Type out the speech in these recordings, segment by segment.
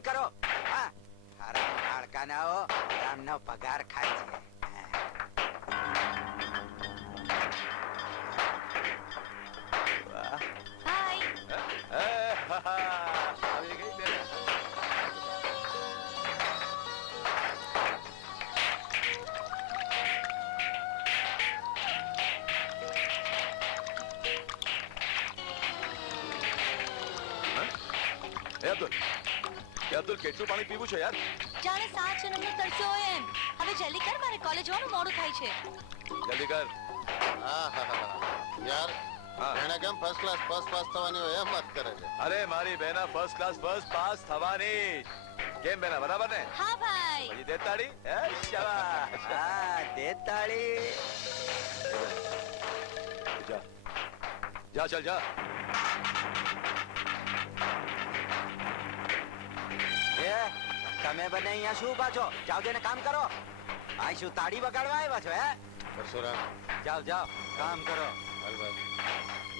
કામ કરો. હા. હરામ કાળકાનાઓ હરામનો પગાર ખાય છે. એ, અબ્દુલ. અબ્દુલ કેટલું પાણી પીવું છે યાર? જાણે સાત જન્મનો તરસ્યો હોય એમ. હવે જલ્દી કર મારે કોલેજ જવાનું મોડું થાય છે. જલ્દી કર. હા યાર હા. એને કેમ ફર્સ્ટ ક્લાસ ફર્સ્ટ પાસ થવાની હોય એમ વાત કરે છે. અરે મારી બેના ફર્સ્ટ ક્લાસ ફર્સ્ટ પાસ થવાની. કેમ બેના બરાબર ને? હા ભાઈ. પછી દેતાળી હે શાબાશ. હા દેતાળી જા. જા ચાલ જા. તમે બંને અહીંયા શું ઊભા છો? જાઓ જઈને કામ કરો. આ શું તાળી વગાડવા આવ્યા છો હે? પરશુરામ. જાઓ જાઓ કામ કરો. હાલ ભાઈ.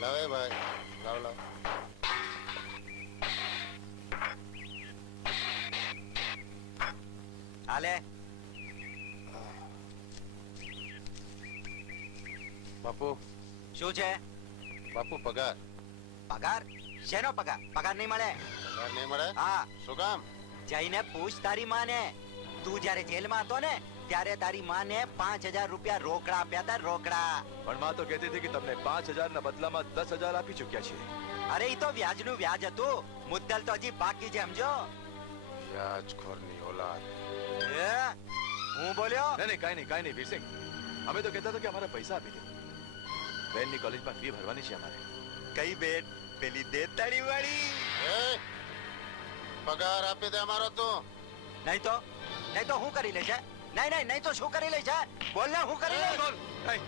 લાવે ભાઈ. લાવ લાવ. હાલે? બાપુ. શું છે? બાપુ પગાર. પગાર? શેનો પગાર? પગાર નહીં મળે? પગાર નહીં મળે? હા. શું કામ? જઈને પૂછ તારી માને. તું જ્યારે જેલમાં હતો ને ત્યારે તારી માને પાંચ હજાર રૂપિયા રોકડા આપ્યા હતા રોકડા. પણ માં તો કહેતી હતી કે તમને પાંચ હજાર ના બદલામાં દસ હજાર આપી ચુક્યા છે. અરે એ તો વ્યાજનું વ્યાજ હતું. મુદ્દલ તો હજી બાકી છે સમજો. વ્યાજખોરની ઓલાદ. એ હું બોલ્યો? નહીં નહીં કાંઈ નહીં કાંઈ નહીં વીરસિંહ. અમે તો કહેતા હતા કે અમારા પૈસા આપી દે. બેનની કોલેજમાં ફી ભરવાની છે અમારે. કઈ બેન? પેલી દેતાળી વાળી એ પગાર આપી દે અમારો તું. નહીં તો? નહીં તો હું કરી લેશે નહીં નહીં નહીં તો શું કરી લેશે બોલ ને હું કરી નહીં.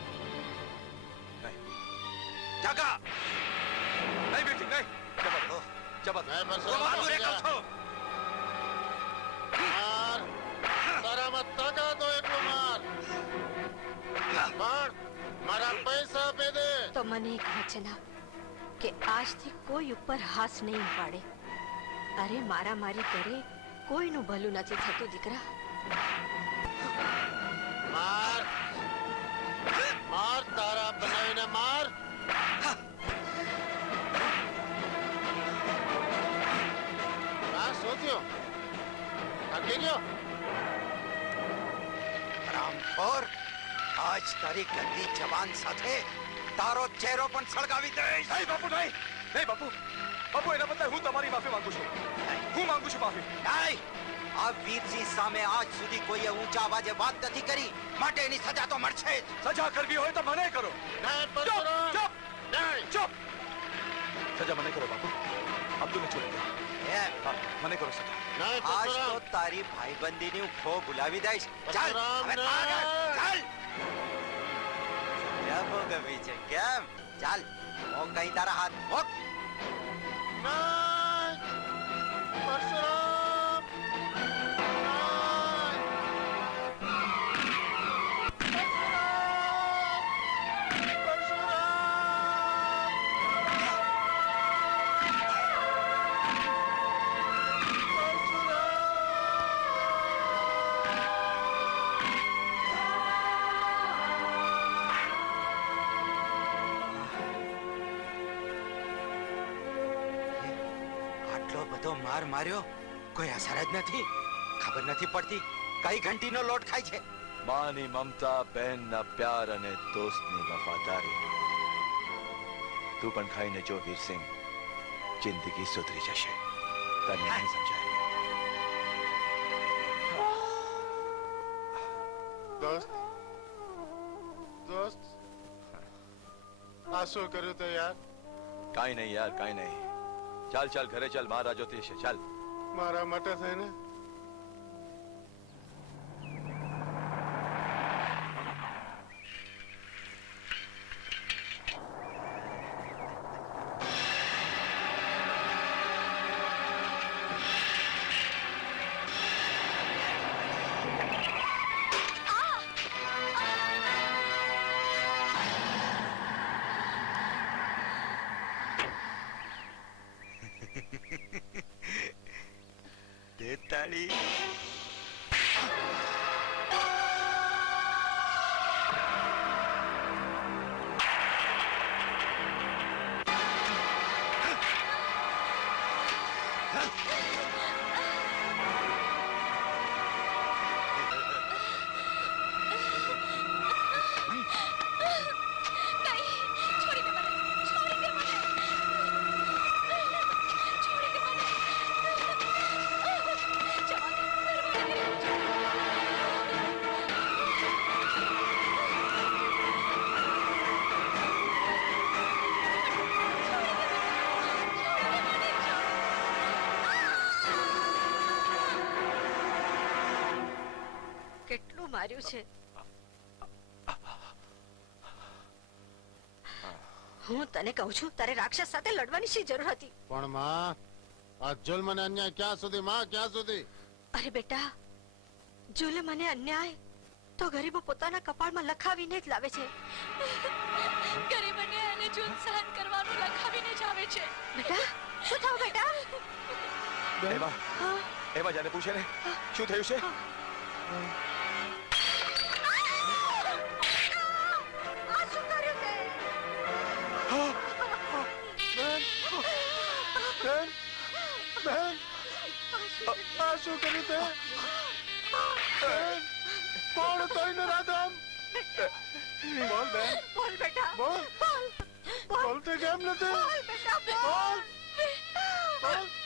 જાગા નહીં વીરસિંહ નહીં. તો મારું રે કહું છું. માર તારામાં તાકાત હોય એટલું માર. પણ મારા પૈસા આપી દે. તો મને એક વચન આપ કે આજથી કોઈ ઉપર હાથ નહીં પાડે અરે મારા મારી કરે કોઈનું ભલું નથી થતું દીકરા. માર. માર તારા બનાવીને માર. આ શું થાકી ગયો? રામપોર આજ તારી ગંદી જવાન સાથે તારો ચહેરો પણ સળગાવી દઈશ. નહીં બાપુ નહીં નહીં બાપુ બાપુ એના બદલે હું તમારી માફી માંગુ છું. હું માંગુ છું માફી. નહીં આ વીરજી સામે આજ સુધી કોઈએ ઊંચા અવાજે વાત નથી કરી. માટે એની સજા તો મળશે જ. સજા કરવી હોય તો મને કરો. ચૂપ ચૂપ. નહીં ચૂપ. સજા મને કરો બાપુ. અબ્દુલને છોડી દે. એ મને કરો સજા. આજ તો તારી ભાઈબંધીની હું ખો ભૂલાવી દઈશ. ચાલ ચાલ. ગમી છે. કેમ? ચાલ હું કઈ તારા હાથ મોક પરશુરામ બધો માર માર્યો. કોઈ અસર જ નથી. ખબર નથી પડતી કઈ ઘંટીનો લોટ ખાય છે. માની મમતા બહેનના પ્યાર અને દોસ્તની વફાદારી. તું પણ ખાઈને જો વીરસિંહ જિંદગી સુધરી જશે. તને નહીં સમજાય. દોસ્ત દોસ્ત આ શું કર્યું તો યાર? કાંઈ નહીં યાર કાંઈ નહીં. ચાલ ચાલ ઘરે ચાલ મહારાજો તે છે. ચાલ. મારા માટે થઈને દે કેટલું માર્યું છે? હું તને કહું છું તારે રાક્ષસ સાથે લડવાની શી જરૂર હતી? પણ માં આ જુલ્મ અને અન્યાય ક્યાં સુધી? માં ક્યાં સુધી? અરે બેટા જુલમ અને અન્યાય તો ગરીબો પોતાના કપાળમાં લખાવીને જ લાવે છે. ગરીબને અને જૂન સહન કરવાનું લખાવીને જ આવે છે. બેટા શું થયું બેટા? એવા એવા જાને પૂછે ને? શું થયું છે? શું કર્યું તે બેન કોણ તોય રાધમ બોલ બેન બોલ બેટા બોલ બોલ બોલ બોલતે કેમ નથી બોલ બેટા બોલ બોલ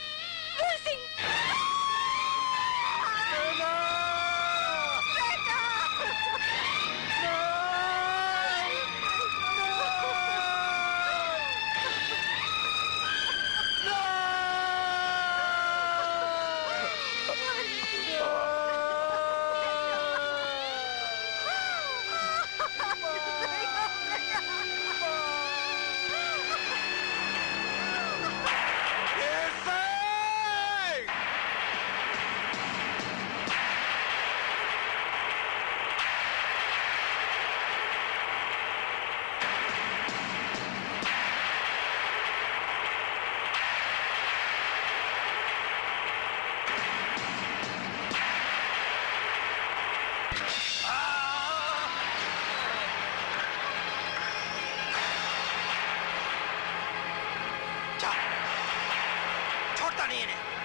છોડતા નહીં એને આ!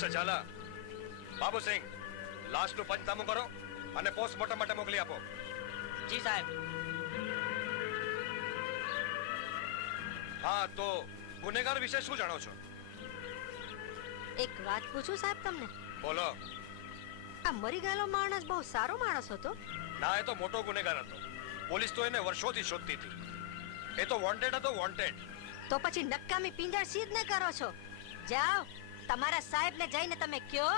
મિસ્ટર ઝાલા. બાબુસિંહ લાસ્ટનું પંચનામું કરો અને પોસ્ટમોર્ટમ માટે મોકલી આપો. જી સાહેબ. હા તો ગુનેગાર વિશે શું જાણો છો? એક વાત પૂછું સાહેબ તમને? બોલો. આ મરી ગયેલો માણસ બહુ સારો માણસ હતો. ના એ તો મોટો ગુનેગાર હતો. પોલીસ તો એને વર્ષોથી શોધતી હતી. એ તો વોન્ટેડ હતો વોન્ટેડ તો પછી નક્કામી પિંજર સીધ ન કરો છો. જાઓ. તમારા સાહેબને જઈને તમે કયો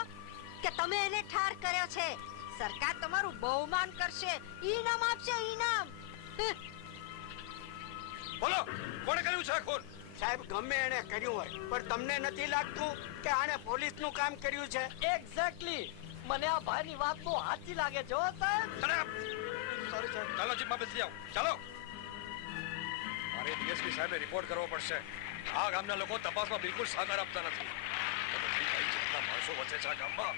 કે તમે એને ઠાર કર્યો છે? સરકાર તમારું બહુમાન કરશે. ઈનામ આપશે ઈનામ. બોલો કોણે કર્યું છે ખૂન? સાહેબ ગમે એને કર્યું હોય પણ તમને નથી લાગતું કે આને પોલીસનું કામ કર્યું છે? એક્ઝેક્ટલી મને આ ભાઈની વાત બહુ સાચી લાગે છે હો સાહેબ. સોરી સાહેબ ચાલો જીપમાં બેસી જાઓ. ચાલો. મારે ડીએસપી સાહેબે રિપોર્ટ કરવો પડશે. આ ગામના લોકો તપાસમાં બિલકુલ સહકાર આપતા નથી. તો જાતના માણસો વચ્ચે છે આ ગામમાં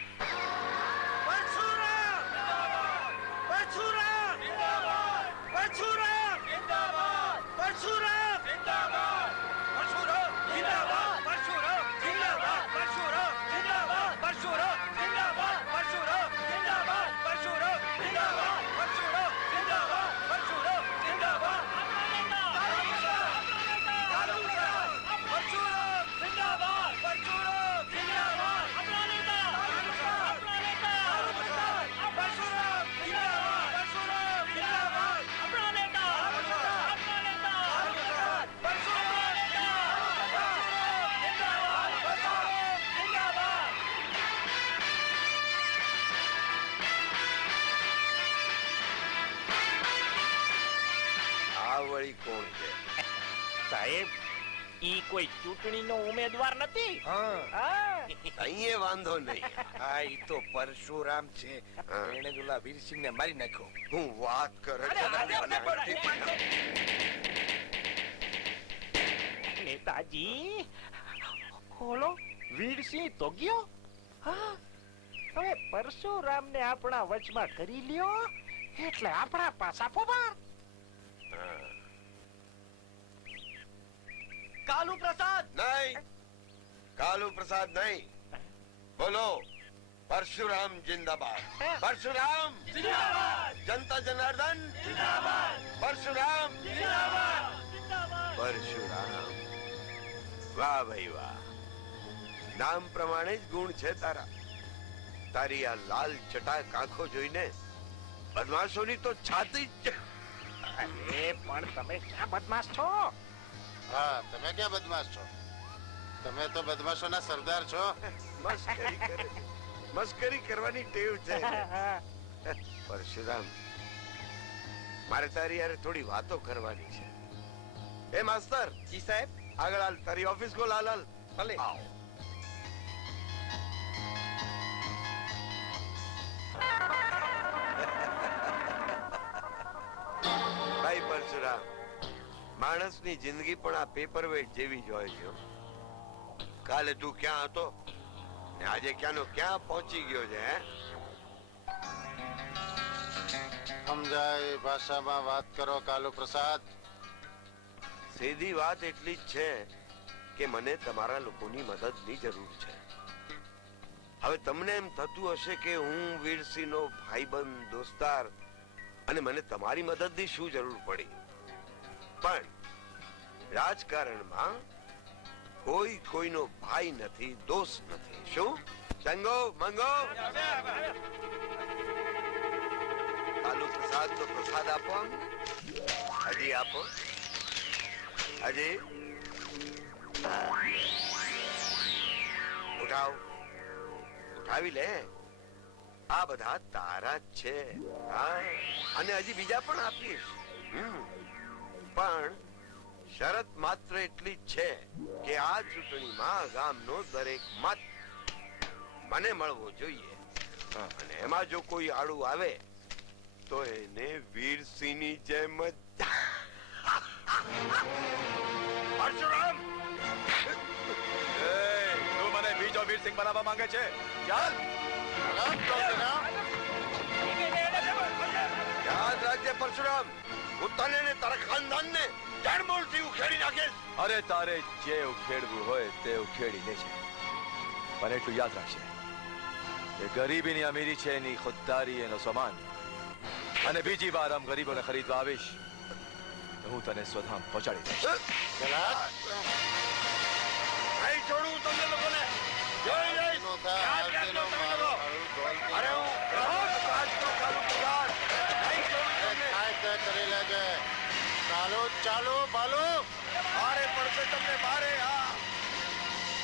આ કોઈ ચૂંટણીનો ઉમેદવાર નથી. હા. અહીંયા વાંધો નહીં. હા ઈ તો પરશુરામ છે. હા. એને જ વીરસિંહ ને મારી નાખ્યો. હું વાત કરે નેતાજી ખોલો. વીરસિંહ તો ગયો. હા. હવે પરશુરામને આપણા વચમાં કરી લ્યો. એટલે આપણા પાસા ફોબાર કાલુ પ્રસાદ! નહીં. કાલુ પ્રસાદ નહીં. બોલો પરશુરામ જિંદાબાદ. પરશુરામ જિંદાબાદ. જનતા જનાર્દન પરશુરામ પરશુરામ. વાહ ભાઈ વાહ. નામ પ્રમાણે જ ગુણ છે તારા. તારી આ લાલ ચટાક આંખો જોઈને બદમાશોની તો છાતી જ અરે પણ તમે ક્યાં બદમાશ છો? હા તમે ક્યાં બદમાશ છો? તમે તો બદમાશોના સરદાર છો. મસ્કરી કરે છે. મસ્કરી કરવાની ટેવ છે. પરશુરામ મારે તારી યારે થોડી વાતો કરવાની છે. એ માસ્તર જી સાહેબ. આગળ હાલ તારી ઓફિસ ગો હાલ હાલ. ભલે. આવો. માણસની જિંદગી પણ આ પેપર વેટ જેવી જ હોય છે. કાલે તું ક્યાં હતો? ને આજે ક્યાંનો ક્યાં પહોંચી ગયો છે હે? સમજાય ભાષામાં વાત કરો કાલુ પ્રસાદ. સીધી વાત એટલી જ છે કે મને તમારા લોકોની મદદની જરૂર છે. હવે તમને એમ થતું હશે કે હું વીરસિંહનો ભાઈબંધ દોસ્તાર અને મને તમારી મદદની શું જરૂર પડી? પણ રાજકારણમાં કોઈ કોઈનો ભાઈ નથી, દોસ્ત નથી. શું? ચંગો, મંગો? કાલુ પ્રસાદ નો પ્રસાદ આપો. હજી આપો. હજી. ઉઠાવ. ઉઠાવી લે. આ બધા તારા જ છે. હા. અને હજી બીજા પણ આપીશ. પણ શરત માત્ર એટલી છે કે આ ચૂંટણીમાં ગામનો દરેક મત મને મળવો જોઈએ. અને એમાં જો કોઈ આડું આવે તો એને વીરસિંહની જેમ જ પરશુરામ એ, તું મને બીજો વીરસિંહ બનાવવા માંગે છે. ચાલ. યાદ રાખજે પરશુરામ. હું તને ને તારા ખાનદાનને જડમૂળથી ઉખેડી નાખીશ અરે તારે જે ઉખેડવું હોય તે ઉખેડી લેજે પણ એટલું યાદ રાખજે. એ ગરીબીની અમીરી છે એની ખુદદારી એનો સમાન. અને બીજી વાર આમ ગરીબોને ખરીદવા આવીશ તો હું તને સ્વધામ પહોંચાડી દઈશ. છોડું તમને